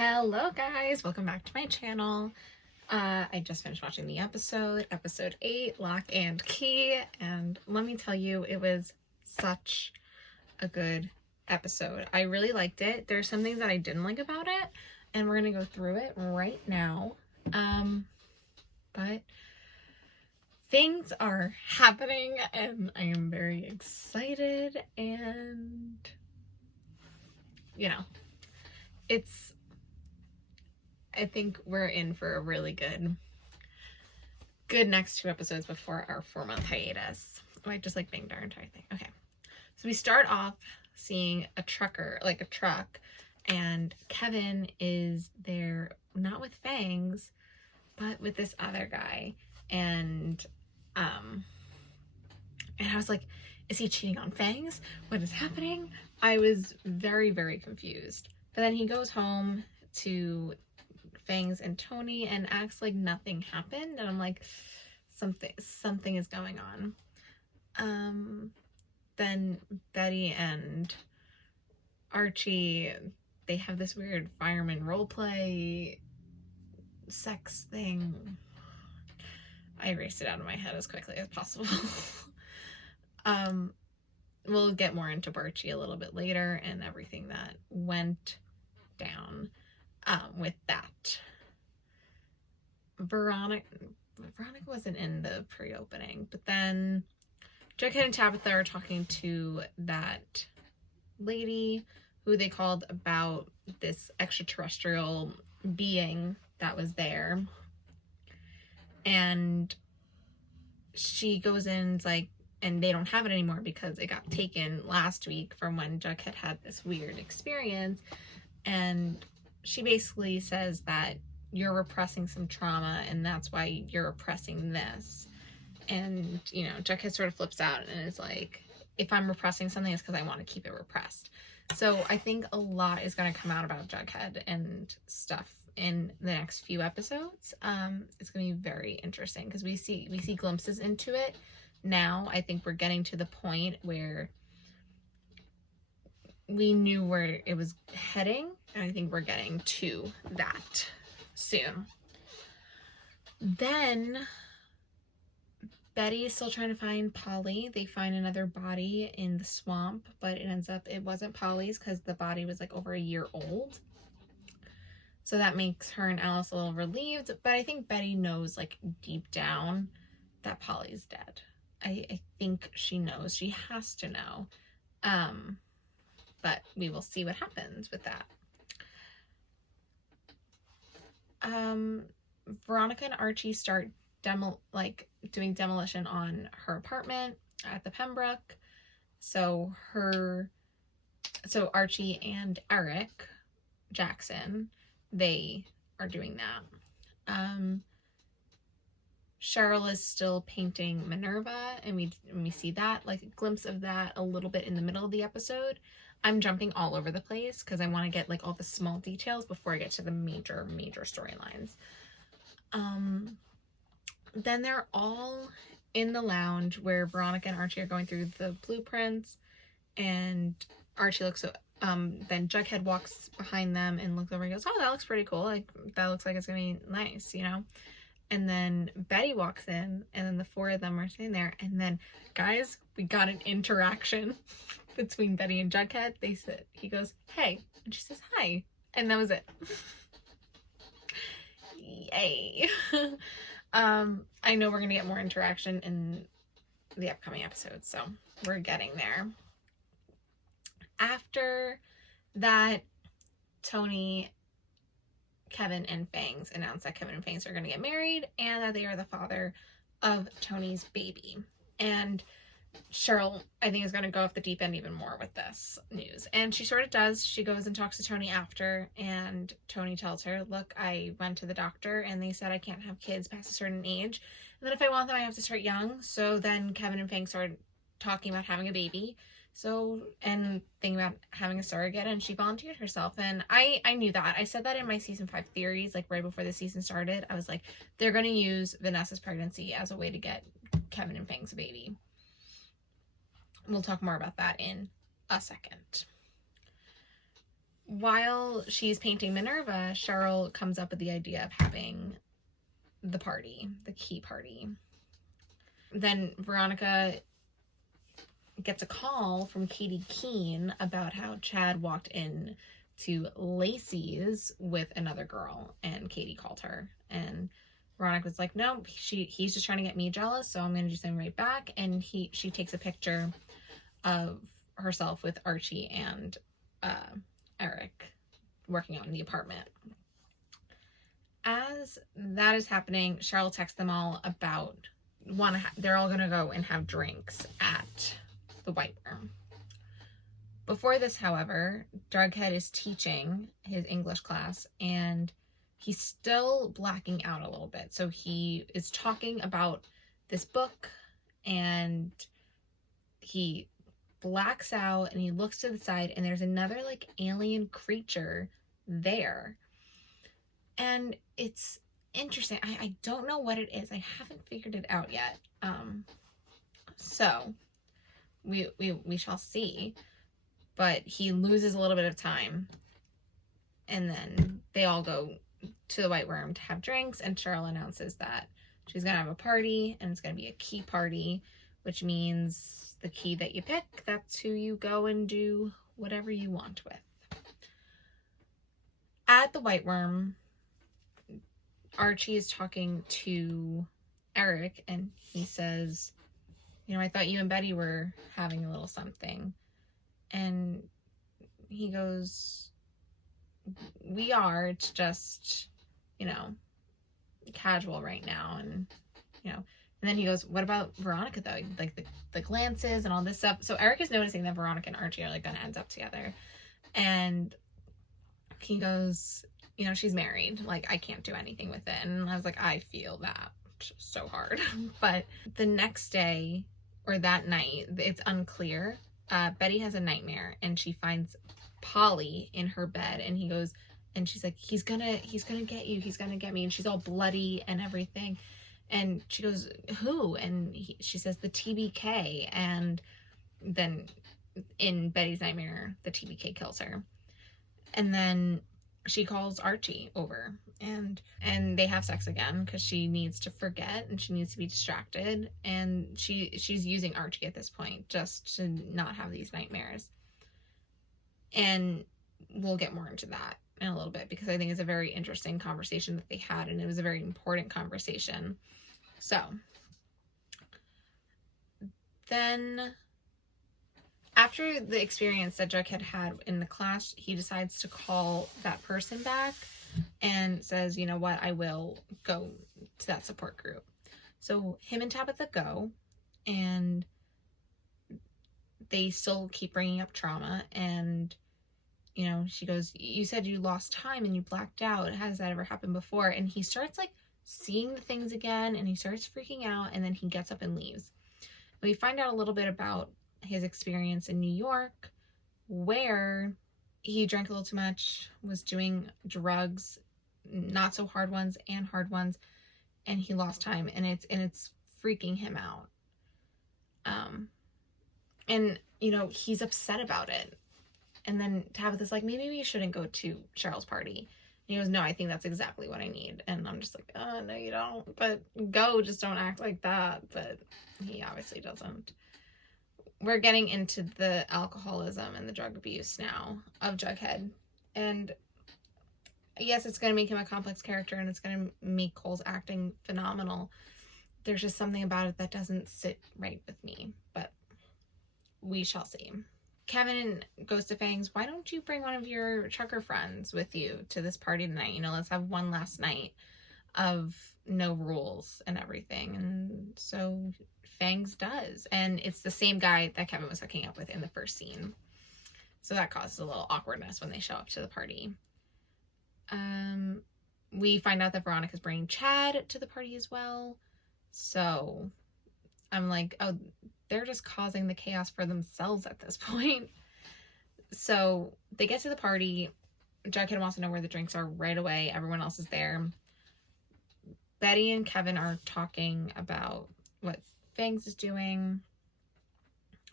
Hello guys, welcome back to my channel. I just finished watching the episode 8, Lock and Key, and let me tell you, it was such a good episode. I really liked it. There's some things that I didn't like about it, and we're gonna go through it right now. But things are happening, and I am very excited, and you know, I think we're in for a really good next 2 episodes before our 4-month hiatus. Oh, I just like banged our entire thing. Okay. So we start off seeing a truck, and Kevin is there, not with Fangs, but with this other guy. And I was like, is he cheating on Fangs? What is happening? I was very, very confused. But then he goes home to Fangs and Toni and acts like nothing happened, and I'm like, something is going on. Then Betty and Archie, they have this weird fireman roleplay sex thing. I erased it out of my head as quickly as possible. We'll get more into Archie a little bit later and everything that went down with that. Veronica wasn't in the pre-opening, but then Jughead and Tabitha are talking to that lady who they called about this extraterrestrial being that was there, and she goes in, and they don't have it anymore because it got taken last week from when Jughead had this weird experience, and she basically says that you're repressing some trauma and that's why you're repressing this. And, Jughead sort of flips out and is like, if I'm repressing something, it's because I want to keep it repressed. So I think a lot is going to come out about Jughead and stuff in the next few episodes. It's going to be very interesting because we see glimpses into it now. I think we're getting to the point where we knew where it was heading, and I think we're getting to that soon. Then Betty is still trying to find Polly. They find another body in the swamp, but it ends up it wasn't Polly's because the body was over a year old. So that makes her and Alice a little relieved, but I think Betty knows deep down that Polly's dead. I think she knows. She has to know. But we will see what happens with that. Veronica and Archie start doing demolition on her apartment at the Pembroke. So Archie and Eric Jackson, they are doing that. Cheryl is still painting Minerva, and we see that, a glimpse of that a little bit in the middle of the episode. I'm jumping all over the place because I want to get all the small details before I get to the major storylines. Then they're all in the lounge where Veronica and Archie are going through the blueprints, and Archie looks then Jughead walks behind them and looks over and goes, oh, that looks pretty cool. That looks like it's gonna be nice, And then Betty walks in, and then the 4 of them are sitting there, and then, guys, we got an interaction between Betty and Jughead. He goes, hey, and she says, hi, and that was it. Yay. I know we're gonna get more interaction in the upcoming episodes, so we're getting there. After that, Toni, Kevin, and Fangs announced that Kevin and Fangs are going to get married and that they are the father of Toni's baby. And Cheryl, I think, is going to go off the deep end even more with this news. And she sort of does. She goes and talks to Toni after, and Toni tells her, look, I went to the doctor and they said I can't have kids past a certain age. And then if I want them, I have to start young. So then Kevin and Fangs started talking about having a baby. And thinking about having a surrogate, and she volunteered herself. And I knew that. I said that in my season 5 theories, right before the season started. I was like, they're going to use Vanessa's pregnancy as a way to get Kevin and Fangs a baby. We'll talk more about that in a second. while she's painting Minerva, Cheryl comes up with the idea of having the party, the key party. Then Veronica gets a call from Katie Keene about how Chad walked in to Lacey's with another girl, and Katie called her, and Veronica was like, no, he's just trying to get me jealous, so I'm going to do something right back. And she takes a picture of herself with Archie and Eric working out in the apartment. As that is happening, Cheryl texts them all about they're all going to go and have drinks at the White Room. Before this, however, Jughead is teaching his English class, and he's still blacking out a little bit. So he is talking about this book, and he blacks out, and he looks to the side, and there's another, like, alien creature there. And it's interesting. I don't know what it is. I haven't figured it out yet. So we shall see. But he loses a little bit of time, and then they all go to the White Room to have drinks, and Cheryl announces that she's gonna have a party, and it's gonna be a key party, which means the key that you pick, that's who you go and do whatever you want with. At the White Room, Archie is talking to Eric, and he says, I thought you and Betty were having a little something. And he goes, we are, it's just, casual right now. And then he goes, what about Veronica though? Like the glances and all this stuff. So Eric is noticing that Veronica and Archie are like going to end up together. And he goes, she's married. Like, I can't do anything with it. And I was like, I feel that so hard. But the next day, or that night, it's unclear. Betty has a nightmare, and she finds Polly in her bed, and he goes, and she's like, he's gonna get you, he's gonna get me, and she's all bloody and everything, and she goes, who? And she says, the TBK, and then in Betty's nightmare, the TBK kills her, and then she calls Archie over, and they have sex again because she needs to forget and she needs to be distracted, and she's using Archie at this point just to not have these nightmares. And we'll get more into that in a little bit because I think it's a very interesting conversation that they had, and it was a very important conversation. So then, after the experience that Jughead had in the class, he decides to call that person back and says, you know what, I will go to that support group. So him and Tabitha go, and they still keep bringing up trauma. And, she goes, you said you lost time and you blacked out. Has that ever happened before? And he starts like seeing the things again, and he starts freaking out, and then he gets up and leaves. We find out a little bit about his experience in New York, where he drank a little too much, was doing drugs, not so hard ones and hard ones, and he lost time, and it's freaking him out. And he's upset about it. And then Tabitha's like, maybe we shouldn't go to Cheryl's party. And he goes, no, I think that's exactly what I need. And I'm just like, oh, no, you don't. But go, just don't act like that. But he obviously doesn't. We're getting into the alcoholism and the drug abuse now of Jughead. And yes, it's going to make him a complex character, and it's going to make Cole's acting phenomenal. There's just something about it that doesn't sit right with me. But we shall see. Kevin goes to Fangs, why don't you bring one of your trucker friends with you to this party tonight? Let's have one last night of no rules and everything. And so Fangs does. And it's the same guy that Kevin was hooking up with in the first scene. So that causes a little awkwardness when they show up to the party. We find out that Veronica's bringing Chad to the party as well. So I'm like, oh, they're just causing the chaos for themselves at this point. So they get to the party. Jughead wants to know where the drinks are right away. Everyone else is there. Betty and Kevin are talking about what Fangs is doing.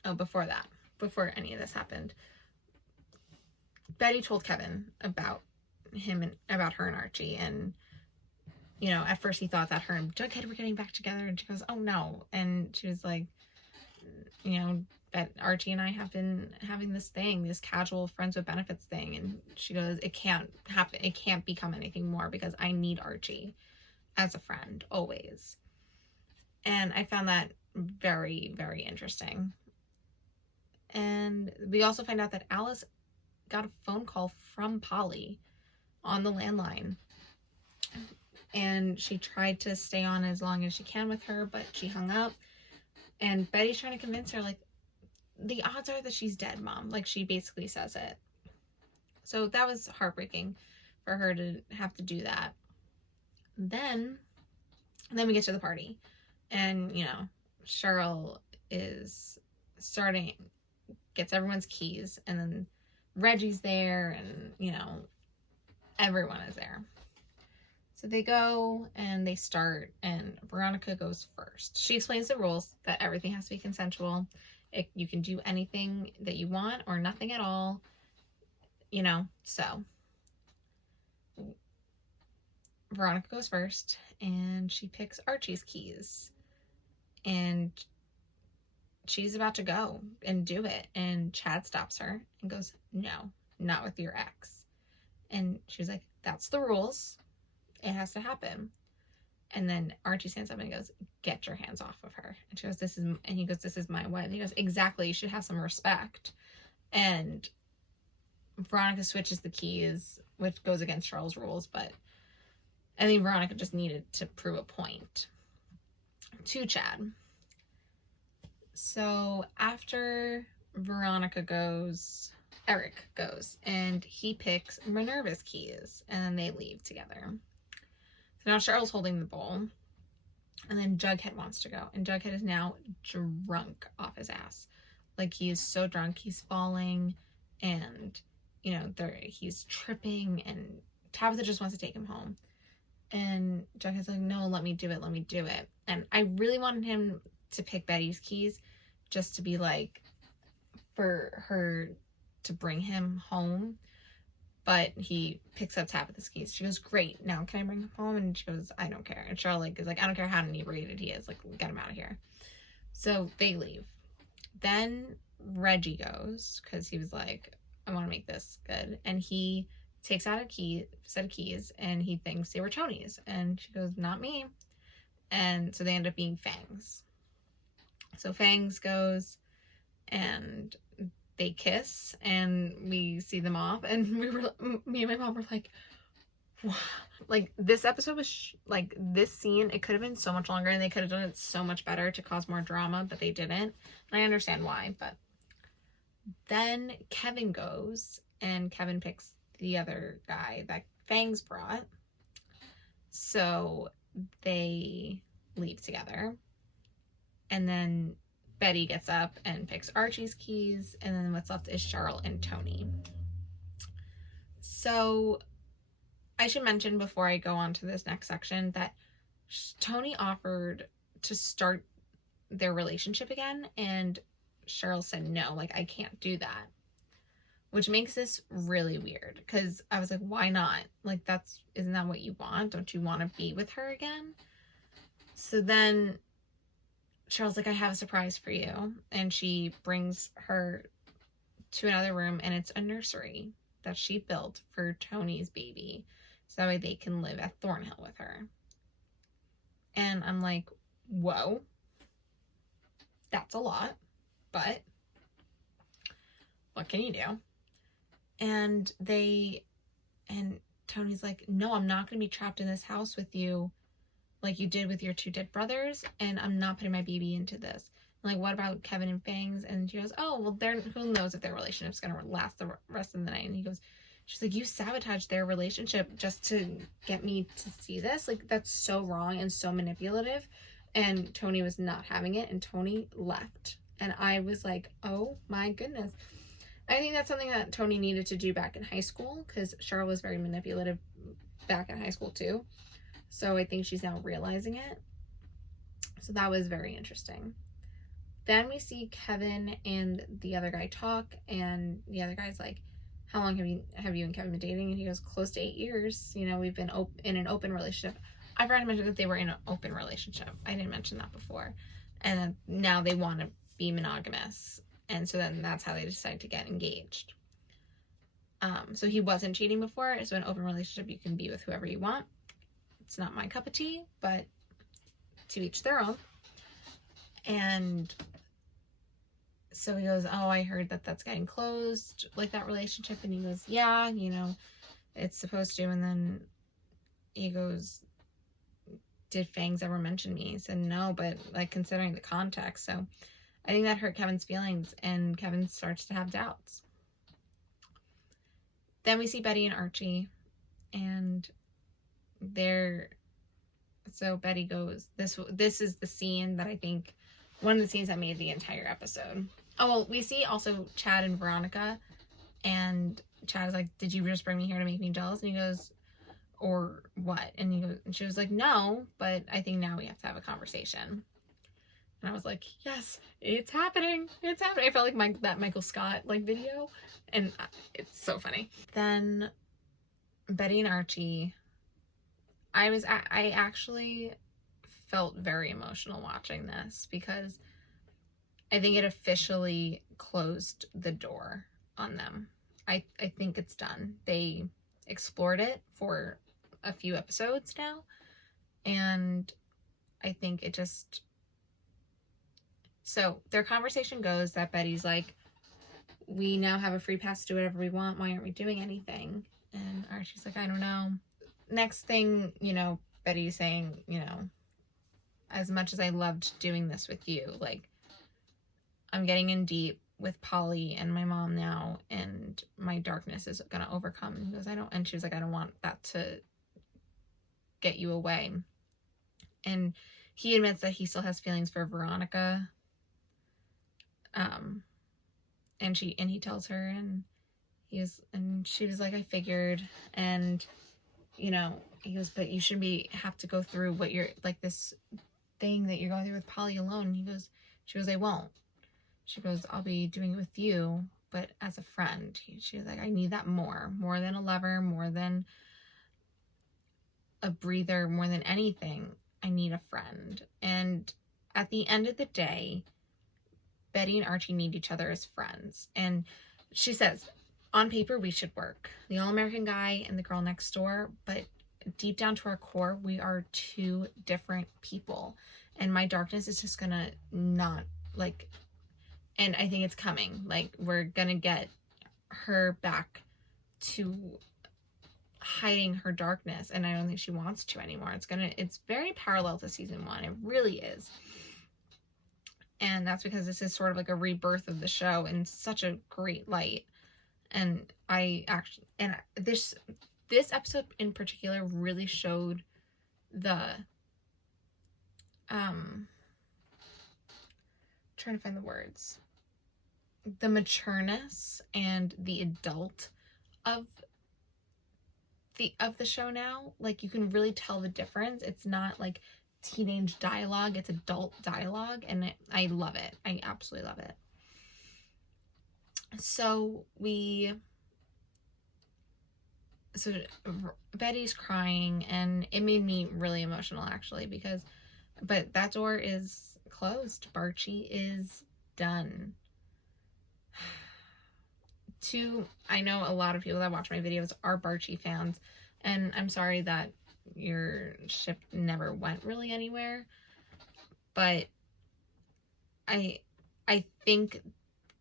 Oh, before any of this happened, Betty told Kevin about him and about her and Archie, and you know, at first he thought that her and Jughead were getting back together, and she goes, "Oh no!" And she was like, you know, that Archie and I have been having this thing, this casual friends with benefits thing, and she goes, "It can't happen. It can't become anything more because I need Archie as a friend always." And I found that very, very interesting. And we also find out that Alice got a phone call from Polly on the landline. And she tried to stay on as long as she can with her, but she hung up. And Betty's trying to convince her, like, the odds are that she's dead, Mom. Like, she basically says it. So that was heartbreaking for her to have to do that. Then we get to the party. And, you know, Cheryl is gets everyone's keys. And then Reggie's there. And, you know, everyone is there. So they go and they start, and Veronica goes first. She explains the rules, that everything has to be consensual. You can do anything that you want or nothing at all, you know. So Veronica goes first, and she picks Archie's keys, and she's about to go and do it, and Chad stops her and goes, "No, not with your ex." And she's like, "That's the rules. It has to happen." And then Archie stands up and goes, "Get your hands off of her." And she goes, and he goes, "This is my wife." And he goes, "Exactly. You should have some respect." And Veronica switches the keys, which goes against Charles' rules, but I think Veronica just needed to prove a point to Chad. So after Veronica goes, Eric goes, and he picks Minerva's keys, and then they leave together. So now Cheryl's holding the bowl, and then Jughead wants to go, and Jughead is now drunk off his ass. Like, he is so drunk, he's falling, and, you know, he's tripping, and Tabitha just wants to take him home. And Jughead's like, "No, let me do it. And I really wanted him to pick Betty's keys, just to be like, for her to bring him home. But he picks up Tabitha's keys. She goes, "Great, now can I bring him home?" And she goes, "I don't care." And Cheryl is like, "I don't care how inebriated he is. Like, get him out of here." So they leave. Then Reggie goes, because he was like, "I want to make this good." And he takes out a set of keys, and he thinks they were Toni's. And she goes, "Not me." And so they end up being Fangs. So Fangs goes, and they kiss, and we see them off, and me and my mom were like, what? Like, this episode was like, this scene, it could have been so much longer, and they could have done it so much better to cause more drama, but they didn't, and I understand why. But then Kevin goes, and Kevin picks the other guy that Fangs brought, so they leave together. And then Betty gets up and picks Archie's keys, and then what's left is Cheryl and Toni. So I should mention before I go on to this next section that Toni offered to start their relationship again, and Cheryl said no, like, "I can't do that." Which makes this really weird, because I was like, why not? Like, isn't that what you want? Don't you want to be with her again? So then Cheryl's like, "I have a surprise for you." And she brings her to another room, and it's a nursery that she built for Toni's baby, so that way they can live at Thornhill with her. And I'm like, whoa, that's a lot, but what can you do? And Toni's like, "No, I'm not going to be trapped in this house with you like you did with your two dead brothers, and I'm not putting my baby into this." I'm like, "What about Kevin and Fangs?" And she goes, "Oh, well, who knows if their relationship's going to last the rest of the night." And she's like, "You sabotaged their relationship just to get me to see this? Like, that's so wrong and so manipulative." And Toni was not having it, and Toni left. And I was like, oh my goodness. I think that's something that Toni needed to do back in high school, because Cheryl was very manipulative back in high school too. So I think she's now realizing it. So that was very interesting. Then we see Kevin and the other guy talk, and the other guy's like, how long have you and Kevin been dating? And he goes, close to 8 years. You know, we've been in an open relationship. I forgot to mention that they were in an open relationship. I didn't mention that before. And now they want to be monogamous. And so then that's how they decided to get engaged. So he wasn't cheating before. So in an open relationship, you can be with whoever you want. It's not my cup of tea, but to each their own. And so he goes, oh, I heard that that's getting closed, like that relationship. And he goes, yeah, you know, it's supposed to. And then he goes, did Fangs ever mention me? He said, no, but like considering the context. So I think that hurt Kevin's feelings, and Kevin starts to have doubts. Then we see Betty and Archie, and so Betty goes, this is the scene that I think, one of the scenes that made the entire episode. Oh, well, we see also Chad and Veronica, and Chad is like, did you just bring me here to make me jealous? And he goes, or what? And she was like, no, but I think now we have to have a conversation. And I was like, yes, it's happening. It's happening. I felt like that Michael Scott like video, and it's so funny. Then Betty and Archie, I actually felt very emotional watching this, because I think it officially closed the door on them. I think it's done. They explored it for a few episodes now, and I think it just... So their conversation goes that Betty's like, we now have a free pass to do whatever we want. Why aren't we doing anything? And Archie's like, I don't know. Next thing, you know, Betty's saying, you know, as much as I loved doing this with you, like, I'm getting in deep with Polly and my mom now, and my darkness is gonna overcome. And he goes, and she was like, I don't want that to get you away. And he admits that he still has feelings for Veronica. And he tells her, and she was like, I figured. And, you know, he goes, but you shouldn't have to go through what you're, like, this thing that you're going through with Polly alone. And she goes, I won't. She goes, I'll be doing it with you, but as a friend. She was like, I need that more than a lover, more than a breather, more than anything. I need a friend. And at the end of the day, Betty and Archie need each other as friends. And she says, on paper, we should work. The all-American guy and the girl next door, but deep down to our core, we are two different people. And my darkness is just gonna not, like, and I think it's coming. Like, we're gonna get her back to hiding her darkness, and I don't think she wants to anymore. It's very parallel to season 1. It really is. And that's because this is sort of like a rebirth of the show in such a great light. And this episode in particular really showed the trying to find the words, the matureness and the adult of the show now. Like, you can really tell the difference. It's not like teenage dialogue, it's adult dialogue, and I love it. I absolutely love it. So Betty's crying, and it made me really emotional, actually, but that door is closed. Barchi is done. I know a lot of people that watch my videos are Barchi fans, and I'm sorry that your ship never went really anywhere, but I think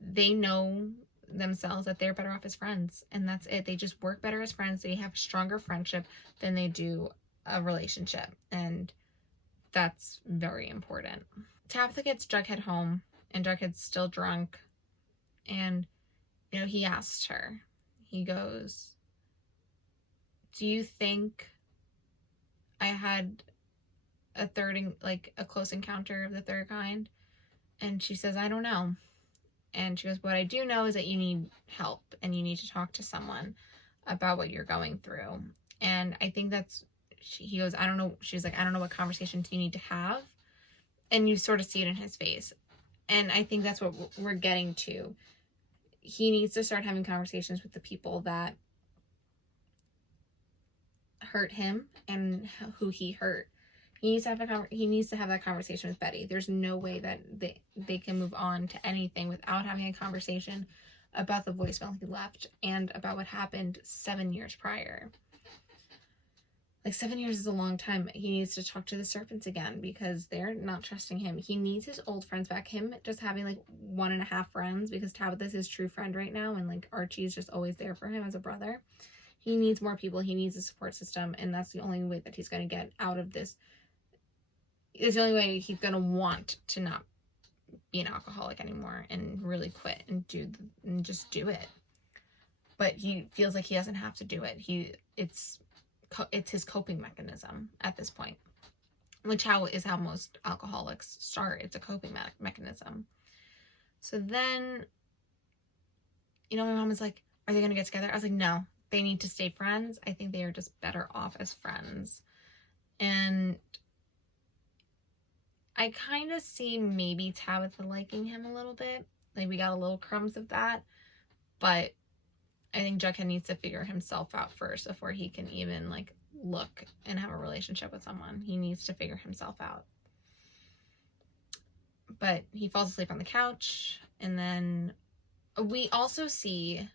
they know themselves that they're better off as friends, and that's it. They just work better as friends. They have a stronger friendship than they do a relationship, and that's very important. Tabitha gets Jughead home, and Jughead's still drunk, and, you know, he asks her, he goes, do you think I had a close encounter of the third kind? And she says, I don't know. And she goes, what I do know is that you need help, and you need to talk to someone about what you're going through. And I think he goes, I don't know. She's like, I don't know what conversations you need to have. And you sort of see it in his face. And I think that's what we're getting to. he needs to start having conversations with the people that hurt him and who he hurt. He needs to have that conversation with Betty. There's no way that they can move on to anything without having a conversation about the voicemail he left and about what happened 7 years prior. Like, 7 years is a long time. He needs to talk to the serpents again because they're not trusting him. He needs his old friends back. Him just having like 1.5 friends, because Tabitha's his true friend right now, and like Archie is just always there for him as a brother. He needs more people. He needs a support system, and that's the only way that he's going to get out of this. It's the only way he's going to want to not be an alcoholic anymore and really quit and just do it. But he feels like he doesn't have to do it. It's his coping mechanism at this point, which is how most alcoholics start. It's a coping mechanism. So then, my mom was like, are they going to get together? I was like, no, they need to stay friends. I think they are just better off as friends. And I kind of see maybe Tabitha liking him a little bit. Like, we got a little crumbs of that. But I think Jughead needs to figure himself out first before he can even, like, look and have a relationship with someone. He needs to figure himself out. But he falls asleep on the couch. And then we also see,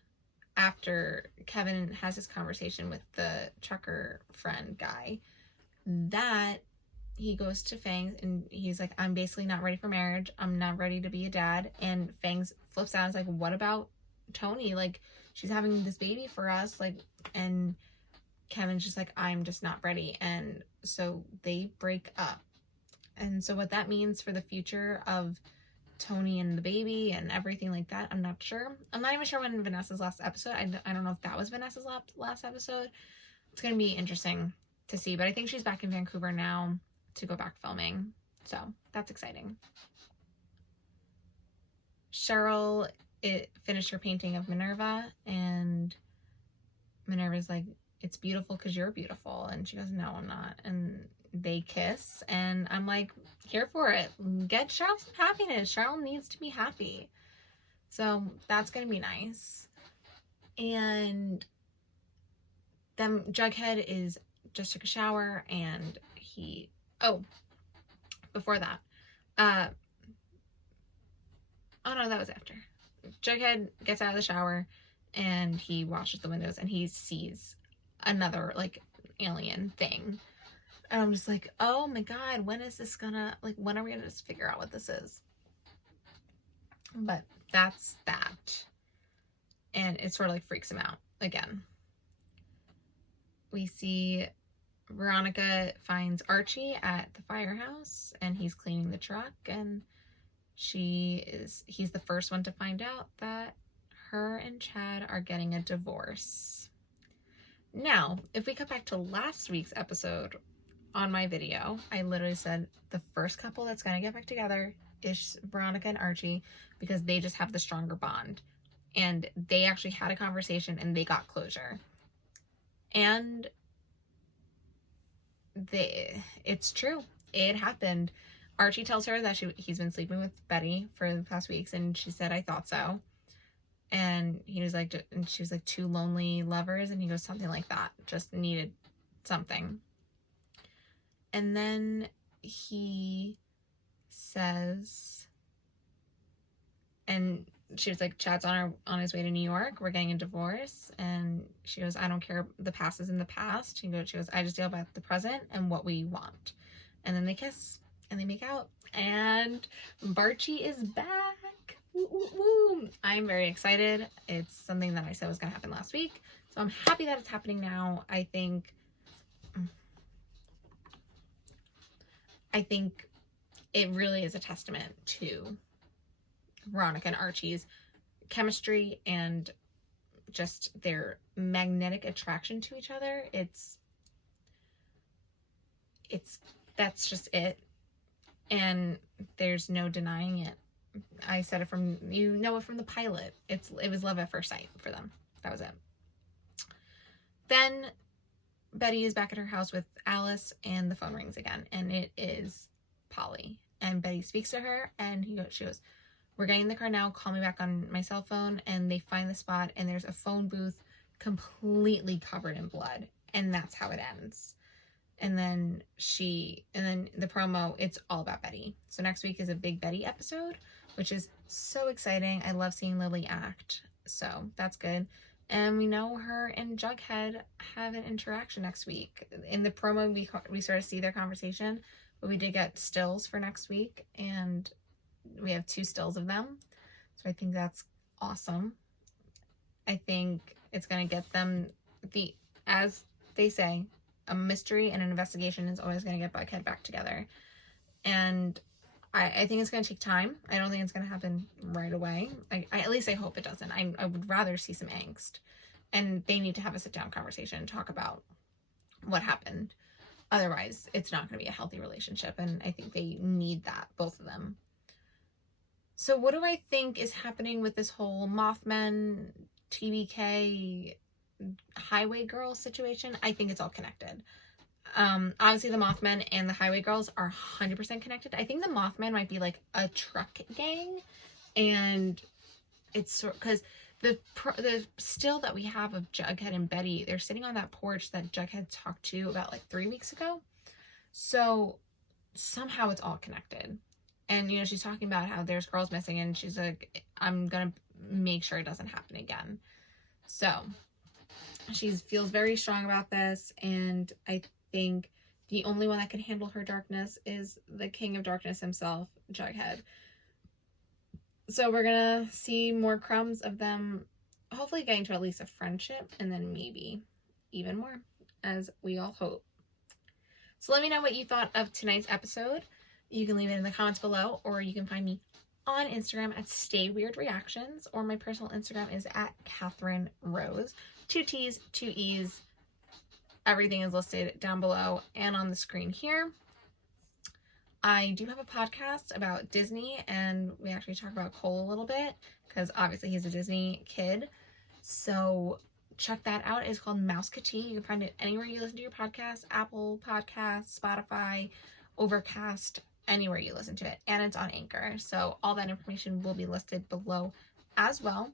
after Kevin has his conversation with the trucker friend guy, that he goes to Fangs and he's like, I'm basically not ready for marriage. I'm not ready to be a dad. And Fangs flips out and is like, what about Toni? Like, she's having this baby for us. Like, and Kevin's just like, I'm just not ready. And so they break up. And so what that means for the future of Toni and the baby and everything like that, I'm not sure. I'm not even sure when Vanessa's last episode. I don't know if that was Vanessa's last episode. It's going to be interesting to see. But I think she's back in Vancouver now to go back filming. So that's exciting. Cheryl finished her painting of Minerva, and Minerva's like, it's beautiful because you're beautiful. And she goes, no, I'm not. And they kiss, and I'm like, here for it. Get Cheryl some happiness. Cheryl needs to be happy. So that's going to be nice. And then Jughead just took a shower, and before that, that was after. Jughead gets out of the shower, and he washes the windows, and he sees another, like, alien thing. And I'm just like, oh my god, when are we gonna just figure out what this is? But that's that. And it sort of like freaks him out again. We see Veronica finds Archie at the firehouse, and he's cleaning the truck, and he's the first one to find out that her and Chad are getting a divorce. Now, if we cut back to last week's episode on my video, I literally said the first couple that's going to get back together is Veronica and Archie, because they just have the stronger bond. And they actually had a conversation and they got closure. And it's true. It happened. Archie tells her that he's been sleeping with Betty for the past weeks, and she said, I thought so. And she was like, two lonely lovers, and he goes, something like that. Just needed something. And then he says, and she was like, Chad's on his way to New York. We're getting a divorce. And she goes, I don't care. The past is in the past. She goes, I just deal about the present and what we want. And then they kiss and they make out. And Barchi is back. Woo, woo, woo. I'm very excited. It's something that I said was going to happen last week. So I'm happy that it's happening now. I think it really is a testament to Veronica and Archie's chemistry and just their magnetic attraction to each other. That's just it. And there's no denying it. I said it from the pilot. It was love at first sight for them. That was it. Then Betty is back at her house with Alice, and the phone rings again, and it is Polly. And Betty speaks to her, and she goes, we're getting in the car now, call me back on my cell phone. And they find the spot, and there's a phone booth completely covered in blood. And that's how it ends. And then the promo, it's all about Betty. So next week is a big Betty episode, which is so exciting. I love seeing Lily act. So that's good. And we know her and Jughead have an interaction next week. In the promo, we sort of see their conversation, but we did get stills for next week, and we have 2 stills of them. So I think that's awesome. I think it's going to get them as they say, a mystery and an investigation is always going to get Buckhead back together. And I think it's going to take time. I don't think it's going to happen right away. At least I hope it doesn't. I would rather see some angst. And they need to have a sit-down conversation and talk about what happened. Otherwise, it's not going to be a healthy relationship. And I think they need that, both of them. So what do I think is happening with this whole Mothman, TBK, Highway Girl situation? I think it's all connected. Obviously the Mothman and the Highway Girls are 100% connected. I think the Mothman might be like a truck gang, and it's because the still that we have of Jughead and Betty, they're sitting on that porch that Jughead talked to about like 3 weeks ago. So somehow it's all connected. And, you know, she's talking about how there's girls missing, and she's like, I'm gonna make sure it doesn't happen again. So she feels very strong about this, and I think the only one that can handle her darkness is the King of Darkness himself, Jughead. So we're gonna see more crumbs of them, hopefully getting to at least a friendship, and then maybe even more, as we all hope. So let me know what you thought of tonight's episode. You can leave it in the comments below, or you can find me on Instagram at Stay Weird Reactions, or my personal Instagram is at Catherine Rose. 2 T's, 2 E's. Everything is listed down below and on the screen here. I do have a podcast about Disney, and we actually talk about Cole a little bit, because obviously he's a Disney kid. So check that out. It's called Mouseketeer. You can find it anywhere you listen to your podcast: Apple Podcasts, Spotify, Overcast, anywhere you listen to it. And it's on Anchor. So all that information will be listed below as well.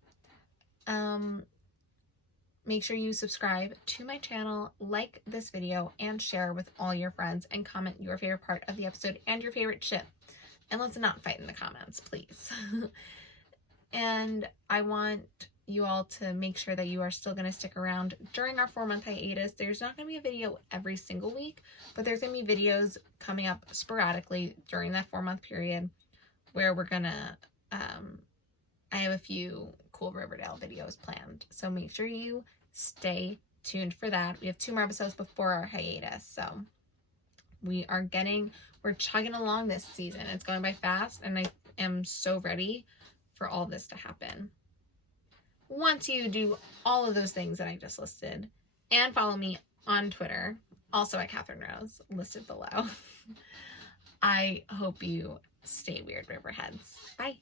Make sure you subscribe to my channel, like this video, and share with all your friends, and comment your favorite part of the episode and your favorite ship. And let's not fight in the comments, please. And I want you all to make sure that you are still going to stick around during our 4-month hiatus. There's not going to be a video every single week, but there's going to be videos coming up sporadically during that 4-month period, where we're going to, I have a few cool Riverdale videos planned. So make sure you stay tuned for that. We have 2 more episodes before our hiatus. So we're chugging along this season. It's going by fast, and I am so ready for all this to happen. Once you do all of those things that I just listed, and follow me on Twitter, also at Catherine Rose, listed below, I hope you stay weird, Riverheads. Bye.